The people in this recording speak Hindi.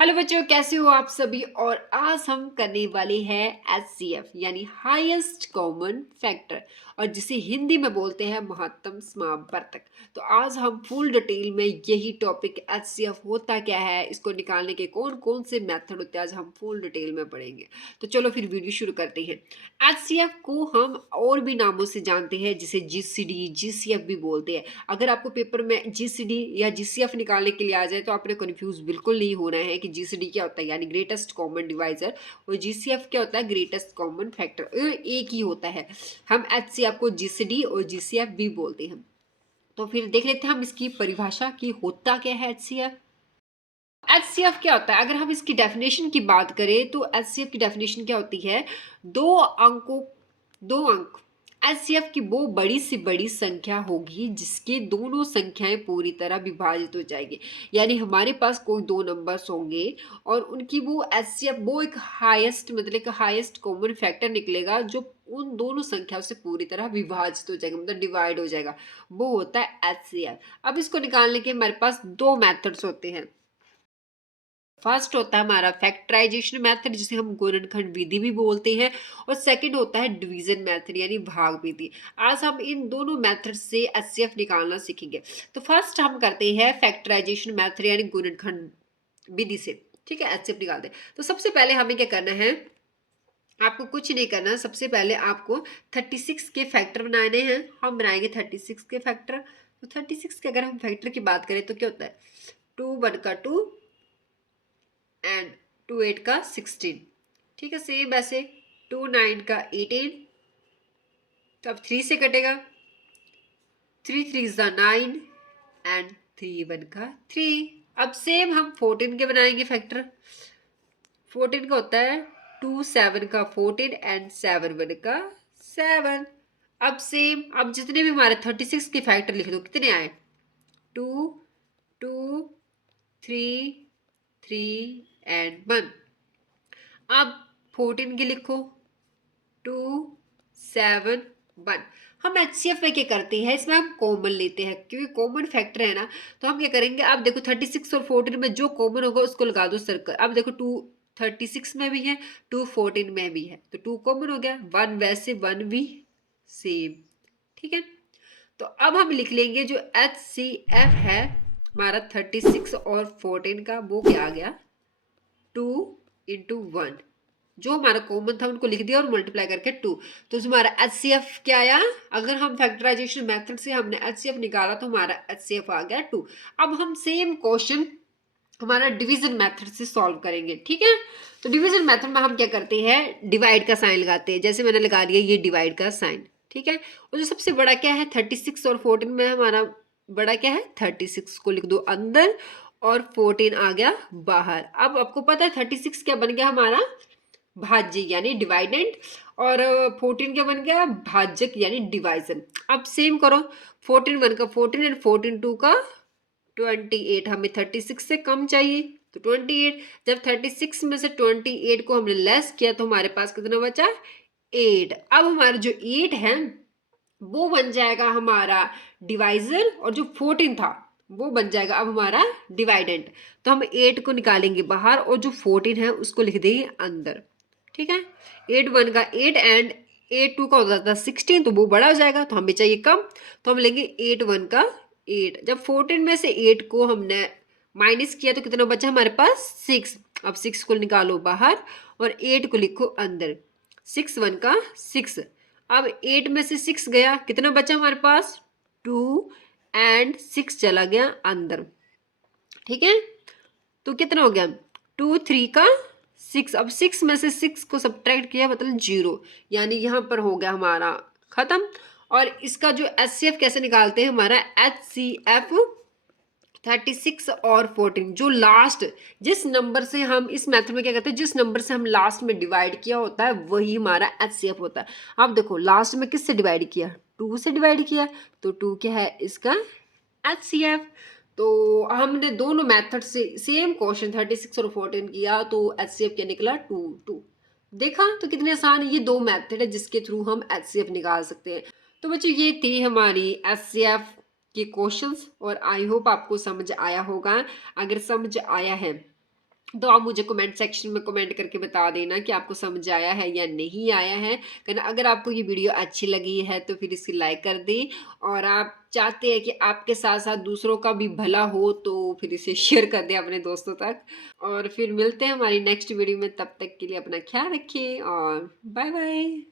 हेलो बच्चों, कैसे हो आप सभी। और आज हम करने वाले हैं एचसीएफ यानी हाईएस्ट कॉमन फैक्टर, और जिसे हिंदी में बोलते हैं महत्तम समावर्तक। तो आज हम फुल डिटेल में यही टॉपिक एचसीएफ होता क्या है, इसको निकालने के कौन कौन से मेथड होते हैं, आज हम फुल डिटेल में पढ़ेंगे। तो चलो फिर वीडियो शुरू करते हैं। एचसीएफ को हम और भी नामों से जानते हैं, जिसे जीसीडी जीसीएफ भी बोलते हैं। अगर आपको पेपर में जीसीडी या जीसीएफ निकालने के लिए आ जाए तो आपने कंफ्यूज बिल्कुल नहीं होना है कि जीसीडी क्या होता है यानी ग्रेटेस्ट कॉमन डिवाइजर, और जीसीएफ क्या होता है ग्रेटेस्ट कॉमन फैक्टर। एक ही होता है। हम एचसीएफ को जीसीडी और जीसीएफ भी बोलते हैं। तो फिर देख लेते हैं हम इसकी परिभाषा की होता क्या है एचसीएफ। एचसीएफ क्या होता है, अगर हम इसकी डेफिनेशन की बात करें तो एचसीएफ की डेफिनेशन क्या होती है, दो अंक एचसीएफ की वो बड़ी से बड़ी संख्या होगी जिसके दोनों संख्याएं पूरी तरह विभाजित हो जाएगी। यानी हमारे पास कोई दो नंबर्स होंगे और उनकी वो एचसीएफ वो एक हाईएस्ट मतलब एक हाईएस्ट कॉमन फैक्टर निकलेगा जो उन दोनों संख्याओं से पूरी तरह विभाजित हो जाएगा, मतलब डिवाइड हो जाएगा। वो होता है एचसीएफ। अब इसको निकालने के हमारे पास दो मेथड्स होते हैं। फर्स्ट होता है हमारा फैक्टराइजेशन मेथड, जिसे हम गुणनखंड विधि भी बोलते हैं, और सेकंड होता है डिवीजन मेथड यानी भाग विधि। आज हम इन दोनों मेथड से एचसीएफ निकालना सीखेंगे। तो फर्स्ट हम करते हैं फैक्टराइजेशन मेथड यानी गुणनखंड विधि से। ठीक है, एचसीएफ निकालते हैं। तो सबसे पहले हमें क्या करना है, आपको कुछ नहीं करना। सबसे पहले आपको 36 के फैक्टर बनाने हैं। हम बनाएंगे 36 के फैक्टर। तो 36 के अगर हम फैक्टर की बात करें तो क्या होता है, 2 1 का 2 एंड 2 8 का 16। ठीक है, सेम ऐसे 2 9 का 18। तो अब 3 से कटेगा, 3 3 9 एंड 3 1 का 3। अब सेम हम 14 के बनाएंगे फैक्टर। 14 का होता है 2 7 का 14 एंड 7 1 का 7। अब सेम, अब जितने भी हमारे 36 के फैक्टर लिख दो, कितने आए, 2 2 3 3 एंड 1। अब 14 के लिखो, 2 7 1। हम एचसीएफ में क्या करते हैं, इसमें हम कॉमन लेते हैं क्योंकि कॉमन फैक्टर है ना। तो हम क्या करेंगे, अब देखो 36 और 14 में जो कॉमन होगा उसको लगा दो सर्कल। अब देखो 2 36 में भी है, 2 14 में भी है, तो 2 कॉमन हो गया। 1 वैसे 1 भी सेम। ठीक है, तो अब हम लिख लेंगे जो एच सी एफ है हमारा 36 और 14 का, वो क्या आ गया, 2 × 1। जो हमारा कॉमन था उनको लिख दिया और मल्टीप्लाई करके 2। तो हमारा एचसीएफ क्या आया, अगर हम फैक्टराइजेशन मेथड से हमने एचसीएफ निकाला तो हमारा एचसीएफ आ गया 2। अब हम सेम क्वेश्चन हमारा डिवीजन मेथड से सॉल्व करेंगे। ठीक है, तो डिवीजन मेथड में हम क्या करते हैं, डिवाइड का साइन लगाते हैं। जैसे मैंने लगा दिया ये डिवाइड का साइन। ठीक है, और जो सबसे बड़ा क्या है 36 और 14 में हमारा बड़ा क्या है, 36 को लिख दो अंदर और 14 आ गया बाहर। अब आपको पता है 36 क्या बन गया हमारा, भाज्य यानी डिवाइडेंड, और 14 क्या बन गया, भाजक यानी डिवाइजन। अब सेम करो, 14 1 का 14 एंड 14 2 का 28। हमें 36 से कम चाहिए तो 28। जब 36 में से 28 को हमने लेस किया तो हमारे पास कितना बचा, 8। अब हमारा जो 8 है वो बन जाएगा हमारा डिवाइजर, और जो 14 था वो बन जाएगा अब हमारा डिवाइडेंट। तो हम 8 को निकालेंगे बाहर और जो 14 है उसको लिख देंगे अंदर। ठीक है, 8 1 का 8 एंड 8 2 का हो जाता है 16, तो वो बड़ा हो जाएगा तो हमें चाहिए कम। तो हम लेंगे 8 1 का 8। जब 14 में से 8 को हमने माइनस किया तो कितना बचा हमारे पास, 6। अब 6 को निकालो बाहर और 8 को लिखो अंदर। 6 1 का 6। अब 8 में से 6 गया, कितना बचा हमारे पास, 2 एंड 6 चला गया अंदर। ठीक है, तो कितना हो गया, 2 3 का 6। अब 6 में से 6 को सब्ट्रैक्ट किया मतलब 0, यानी यहाँ पर हो गया हमारा खत्म। और इसका जो एचसीएफ कैसे निकालते हैं, हमारा एचसीएफ 36 और 14 जो लास्ट जिस नंबर से हम इस मेथड में क्या करते हैं, जिस नंबर से हम लास्ट में डिवाइड किया होता है वही हमारा एचसीएफ होता है। अब देखो लास्ट में किससे डिवाइड किया, 2 से डिवाइड किया, तो 2 क्या है इसका एचसीएफ। तो हमने दोनों मेथड से सेम क्वेश्चन 36 और 14 किया तो एचसीएफ क्या निकला, 2 2। देखा तो कितने आसान है, ये दो मेथड है जिसके थ्रू हम एचसीएफ निकाल सकते हैं। तो बच्चों ये थी हमारी एचसीएफ के क्वेश्चंस, और आई होप आपको समझ आया होगा। अगर समझ आया है तो आप मुझे कमेंट सेक्शन में कमेंट करके बता देना कि आपको समझ आया है या नहीं आया है। कहना अगर आपको ये वीडियो अच्छी लगी है तो फिर इसे लाइक कर दें, और आप चाहते हैं कि आपके साथ साथ दूसरों का भी भला हो तो फिर इसे शेयर कर दें अपने दोस्तों तक। और फिर मिलते हैं हमारी नेक्स्ट वीडियो में, तब तक के लिए अपना ख्याल रखिए और बाय बाय।